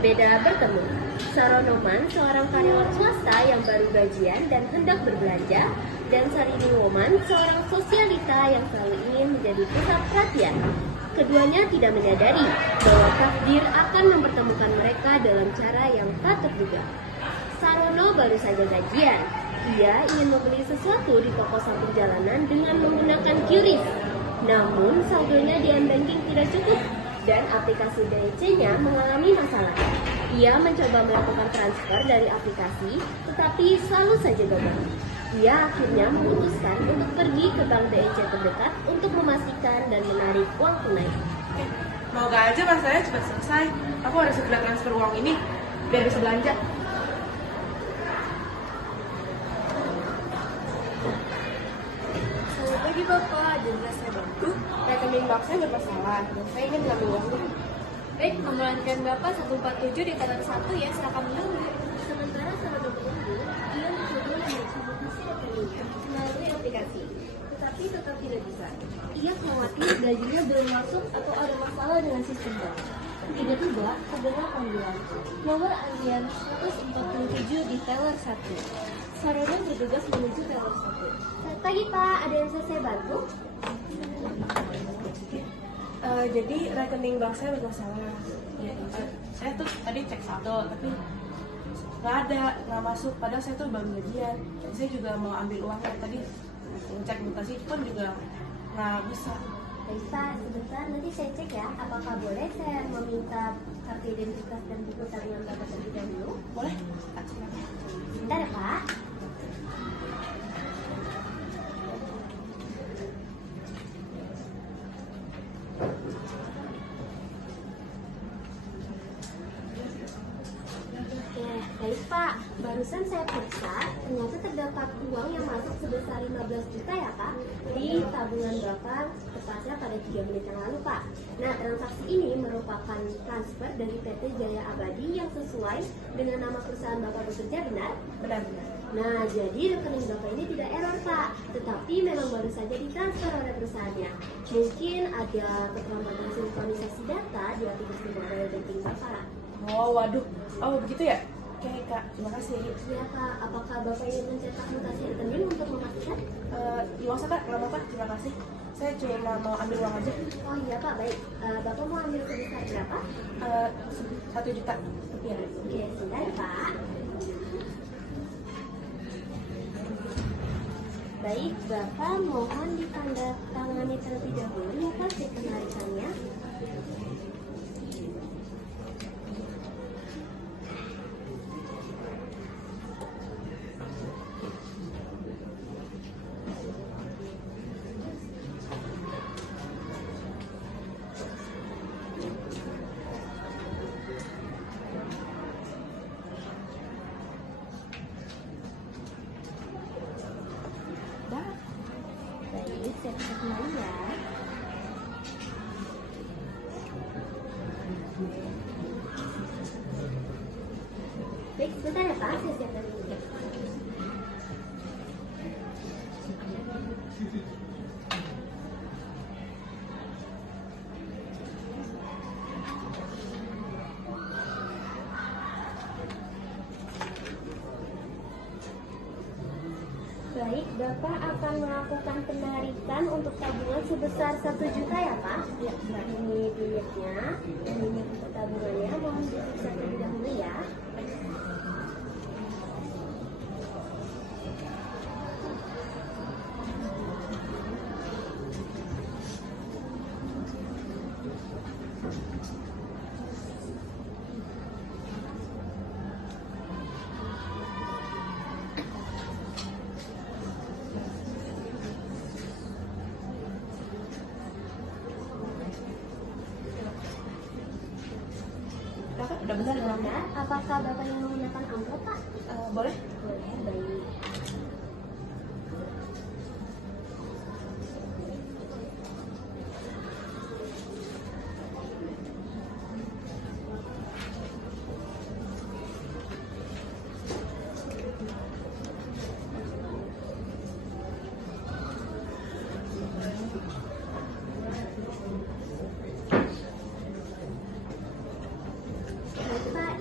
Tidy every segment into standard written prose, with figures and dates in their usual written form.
berbeda bertemu. Saronoman, seorang karyawan swasta yang baru gajian dan hendak berbelanja, dan Sarini Woman, seorang sosialita yang selalu ingin menjadi pusat perhatian. Keduanya tidak menyadari bahwa takdir akan mempertemukan mereka dalam cara yang tak terduga. Sarono baru saja gajian. Ia ingin membeli sesuatu di toko samping jalanan dengan menggunakan QRIS. Namun saldonya di M-Banking tidak cukup dan aplikasi DEC-nya mengalami masalah. Ia mencoba melakukan transfer dari aplikasi, tetapi selalu saja gagal. Ia akhirnya memutuskan untuk pergi ke bank DEC terdekat untuk memastikan dan menarik uang tunai. Semoga aja masalahnya cepat selesai. Aku harus segera transfer uang ini biar bisa belanja. Selamat pagi Bapak, ada yang saya bantu? Rekening bank saya bermasalah dan saya ingin mengambil uangnya. Baik, nomor antrian Bapak 147 di teller 1 ya, silakan menunggu. Sementara Sarono menunggu, ia mencoba mengaktifasi rekeningnya melalui aplikasi, tetapi tetap tidak bisa. Ia khawatir gajinya belum masuk atau ada masalah dengan sistem bank. Tiba-tiba terdengar panggilan. Nomor antrian 147 di teller 1. Sarono bergegas menuju teller 1. Selamat pagi Pak, ada yang bisa saya bantu? Jadi rekening bank saya bermasalah. Saya tuh tadi cek saldo tapi nggak masuk. Padahal saya tuh baru gajian. Saya juga mau ambil uangnya tadi ngecek mutasi pun juga nggak bisa. Baik Pak, sebentar nanti saya cek ya. Apakah boleh saya meminta kartu identitas dan buku tabungan Bapak terlebih dahulu? Boleh? Sebentar ya Pak. Baik Pak, barusan saya periksa, ternyata terdapat uang yang masuk sebesar 15 juta ya Pak di tabungan Bapak tepatnya pada 3 menit yang lalu Pak. Nah, transaksi ini merupakan transfer dari PT Jaya Abadi yang sesuai dengan nama perusahaan Bapak bekerja, benar? Benar-benar. Nah, jadi rekening Bapak ini tidak error Pak, tetapi memang baru saja ditransfer oleh perusahaannya. Mungkin ada keterlambatan sinkronisasi data di aplikasi mobile banking Bapak. Oh waduh, oh begitu ya? Oke Kak, terima kasih. Ya Kak, apakah Bapak ingin mencetak mutasi rekening untuk memastikan? Nggak usah Kak, nggak apa-apa, terima kasih. Saya cuma mau ambil uang aja. Oh iya Pak, baik. Bapak mau ambil sebesar berapa? 1 juta rupiah. Oke, sebentar ya Pak. Baik, Bapak mohon ditandatangani terlebih dahulu ya Pak, cek penarikannya. Baik, saya cek kembali ya. Baik, sebentar ya Pak, saya siapkan dulu ya. Baik, Bapak akan melakukan penarikan untuk tabungan sebesar 1 juta ya Pak? Ya, ini biletnya, dan ini untuk tabungannya, mohon diperiksa terlebih dahulu ya. Kakak, udah benar ya? Benar, apakah Bapak ingin menggunakan amplop Pak? Boleh? Boleh, baik. Baik Pak,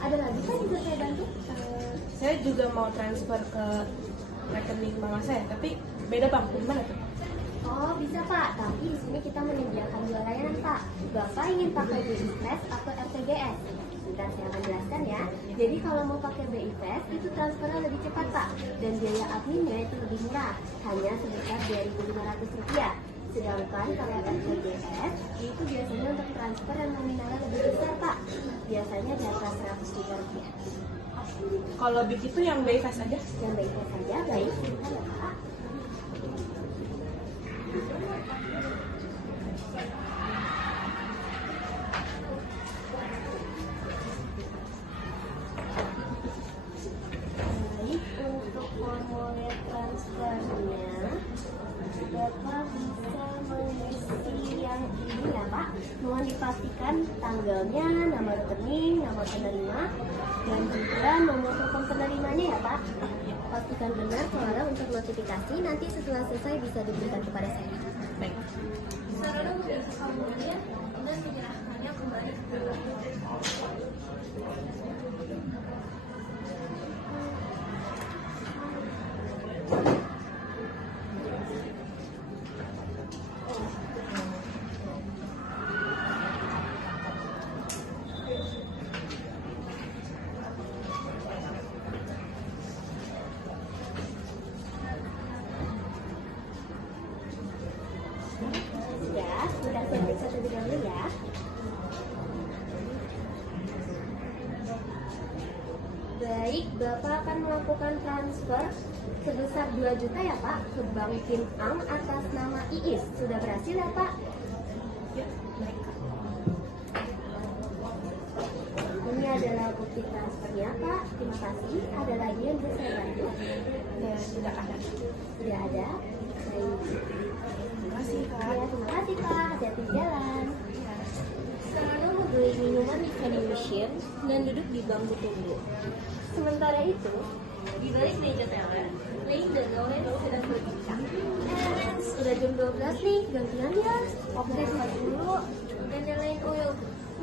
Ada lagi kan bisa saya bantu? Saya juga mau transfer ke rekening mama saya, tapi beda Bang, gimana tuh? Oh bisa Pak, tapi di sini kita menyediakan dua layanan Pak. Bapak ingin pakai BI Fast atau RTGS? Sebentar saya akan jelaskan ya. Jadi kalau mau pakai BI Fast itu transfernya lebih cepat Pak, dan biaya adminnya itu lebih murah, hanya sebesar Rp2.500. Sedangkan kalau RTGS itu biasanya untuk transfer yang nominalnya lebih besar Pak, biasanya di atas Rp100.000. Kalau begitu yang BI Fast aja. Yang BI Fast saja, baik, sebentar ya Pak. Baik, untuk formulir transfernya Bapak bisa mengisi yang ini ya Pak. Mohon dipastikan tanggalnya, nama rekening, nama penerima, dan juga nomor telepon penerimanya ya Pak. Pastikan benar soalnya untuk notifikasi nanti setelah selesai bisa diberikan kepada saya. Baik. Saudara mengisi formulir dan menyerahkannya kembali ke Ya, sudah saya periksa terlebih dahulu ya. Baik, Bapak akan melakukan transfer sebesar 2 juta ya Pak ke Bank Kim-Ang atas nama Iis. Sudah berhasil ya Pak? Ya, baik. Ini adalah bukti transfernya Pak. Terima kasih. Ada lagi yang bisa saya bantu? Ya, sudah ada. Sudah ada? Baik. Terima kasih, Kak. Ya, terima kasih Pak. Hati-hati di jalan. Saudara membeli minuman di vending machine dan duduk di bangku tunggu. Sementara itu, di balik meja teller, Lane dan Loren sedang berbincang. Sudah jam 12 nih, gantian ya. Oke, buat dulu. Dan yang lain,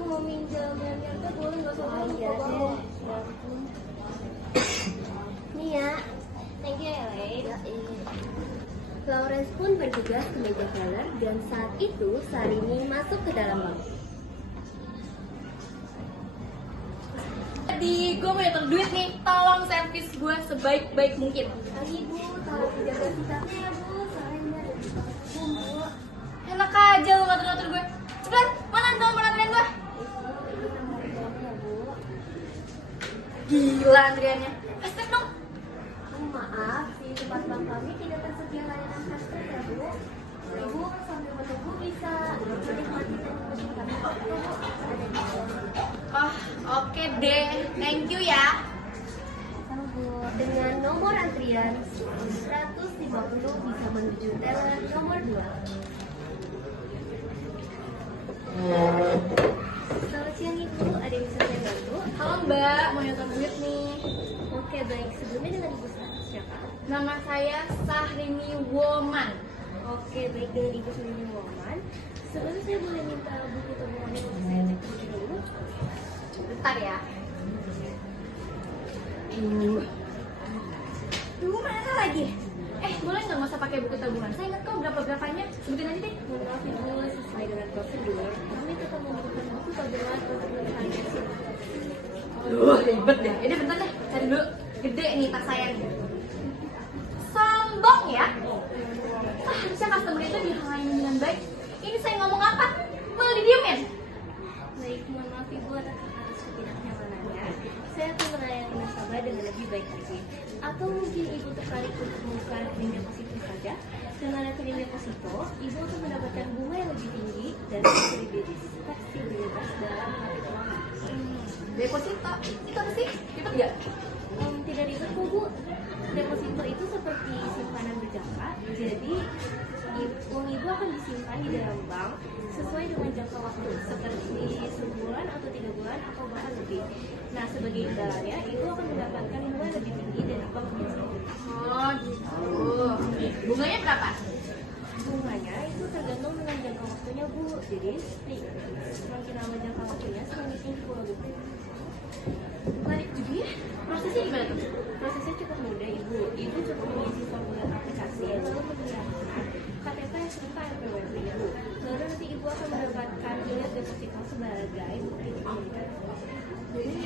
mau minjem mereka boleh nggak sama iya deh. Nih ya, thank you ya Lane. Lawrence pun bergegas ke meja teller dan saat itu Sarini masuk ke dalam bank. Jadi gue mau nyetor duit nih, tolong servis gue sebaik-baik mungkin. Ibu, tolong dijaga sikapnya ya Bu, soalnya ada di bangku Bu. Enak aja lo ngatur-ngatur gue. Cepetan, mana antrian gue? Gila antriannya. Hashtag dong. Maaf, di tempat bank kami tidak tersedia layanan hashtag ya Bu. Ibu sambil menunggu bisa menikmati teknologi kami kok Bu. Ada di dalam. Oh, oke deh. Thank you ya. Sama Bu, dengan nomor antrian 150 bisa menuju teller nomor 2. Selamat siang Ibu, ada yang bisa saya bantu? Halo Mbak, mau nyetor duit nih. Oke baik, sebelumnya dengan Ibu siapa? Nama saya Sahrini Woman. Oke baik, dengan Ibu Sarini Woman. Sebelumnya saya boleh minta buku tabungannya untuk saya cek terlebih dahulu? Bentar ya. Duh, mana lagi? Boleh nggak usah pakai buku tabungan? Saya ingat kok berapa-berapanya. Sebutin aja deh. Mohon maaf Ibu, sesuai dengan prosedur, kami tetap membutuhkan buku tabungan untuk melihat hasil. Duh, ribet deh. Ini bentar deh, cari dulu. Gede nih tas saya nih. Sombong ya? Harusnya customer itu dihalangi dengan baik. Ini saya ngomong apa? Malah didiemin. Baik, mohon maaf Ibu atas ketidaknyamanannya. Saya akan melayani nasabah dengan lebih baik lagi. Atau mungkin Ibu tertarik untuk membuka rekening deposito saja. Dengan rekening deposito, Ibu akan mendapatkan bunga yang lebih tinggi dan fleksibilitas dalam mengatur keuangan. Deposito, itu apa sih? Ribet nggak? Tidak ribet kok Bu. Deposito itu seperti simpanan berjangka. Jadi uang Ibu akan disimpan di dalam bank sesuai dengan jangka waktu seperti sebulan atau 3 bulan atau bahkan lebih. Nah, sebagai imbalannya Ibu akan mendapatkan bunga lebih tinggi dari bank biasanya. Oh gitu. Bunganya berapa? Bunganya itu tergantung dengan jangka waktunya Bu. Jadi semakin lama jangka waktunya semakin tinggi pula Bu. cukup mudah Ibu. Ibu cukup mengisi formulir aplikasi lalu menyiapkan KTP serta NPWP Ibu. Lalu nanti Ibu akan mendapatkan unit deposito sebagai bukti kepemilikan.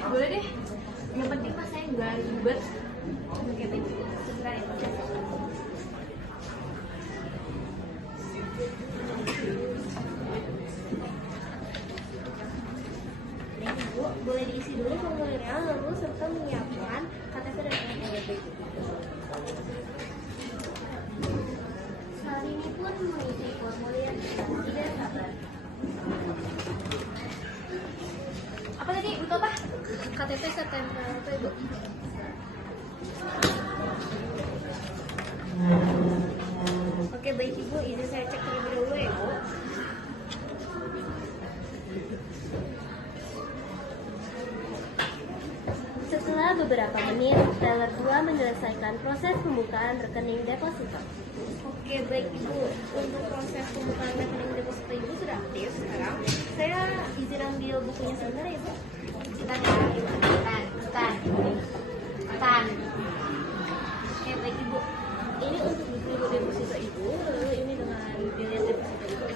Boleh deh. Yang penting mas saya nggak ribet. Oke baik Ibu. Sebentar ya Pak. Nih Ibu, boleh diisi dulu formulirnya lalu serta menyiapkan KTP dan NPWP. Saat ini pun mengisi formulir tidak sabar. Apa tadi? Butuh apa? KTP serta NPWP Ibu. Oke baik Ibu, izin saya cek terlebih dahulu ya Ibu. Setelah beberapa menit, teller 2 menyelesaikan proses pembukaan rekening deposito. Oke baik Ibu, untuk proses pembukaan rekening deposito Ibu sudah aktif sekarang. Saya izin ambil bukunya sebentar ya Ibu. Tan. Oke baik Ibu, ini untuk buku deposito Ibu, lalu ini dengan biaya deposito Ibu.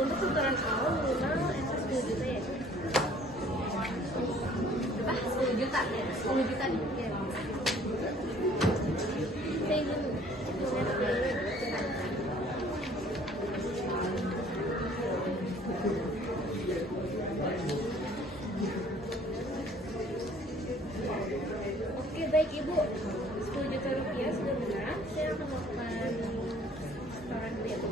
Untuk putaran awal minimal ekses 10 juta ya Ibu. Berapa? 10 juta. 10 juta nih. Ya. Saya izin melihat dulu ya Ibu. Oke baik Ibu, 10 juta rupiah sudah benar. Saya akan melakukan setoran dulu ya Bu.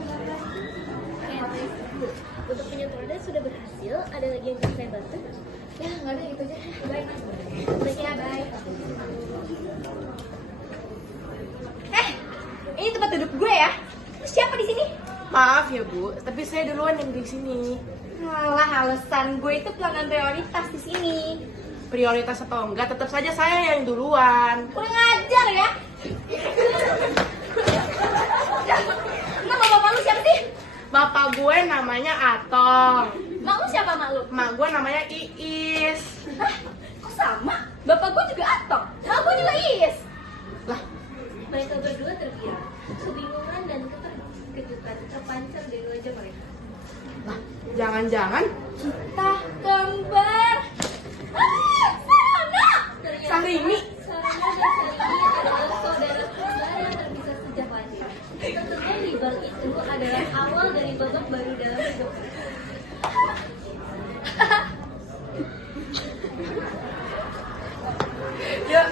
Oke baik Ibu, untuk penyetorannya sudah berhasil. Ada lagi yang bisa saya bantu? Ya nggak ada gitu aja. Baik. Baik ya, baik. Ini tempat duduk gue ya. Terus siapa di sini? Maaf ya Bu, tapi saya duluan yang di sini. Malah alasan gue itu pelanggan prioritas di sini. Prioritas atau enggak, tetap saja saya yang duluan. Kurang ajar ya. Nama bapak lu siapa sih? Bapak gue namanya Atong, Mak lu siapa mak lu? mak gue namanya Iis. Hah? Kok sama? Bapak gue juga Atong. Mak gue juga Iis. Lah, Mereka berdua terdiam. Kebingungan dan keterkejutan terpancar dari wajah mereka. jangan-jangan Kita kembar. Sarana. Sarini. Sarana dan Sarini adalah saudara kembar yang terpisah sejak lahir. Tentunya di balik itu adalah awal dari babak baru dalam hidup. Ya,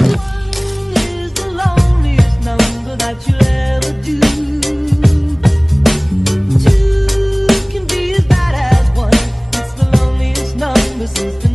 Is the loneliest number that you'll ever do. Two can be as bad as one. It's the loneliest number since the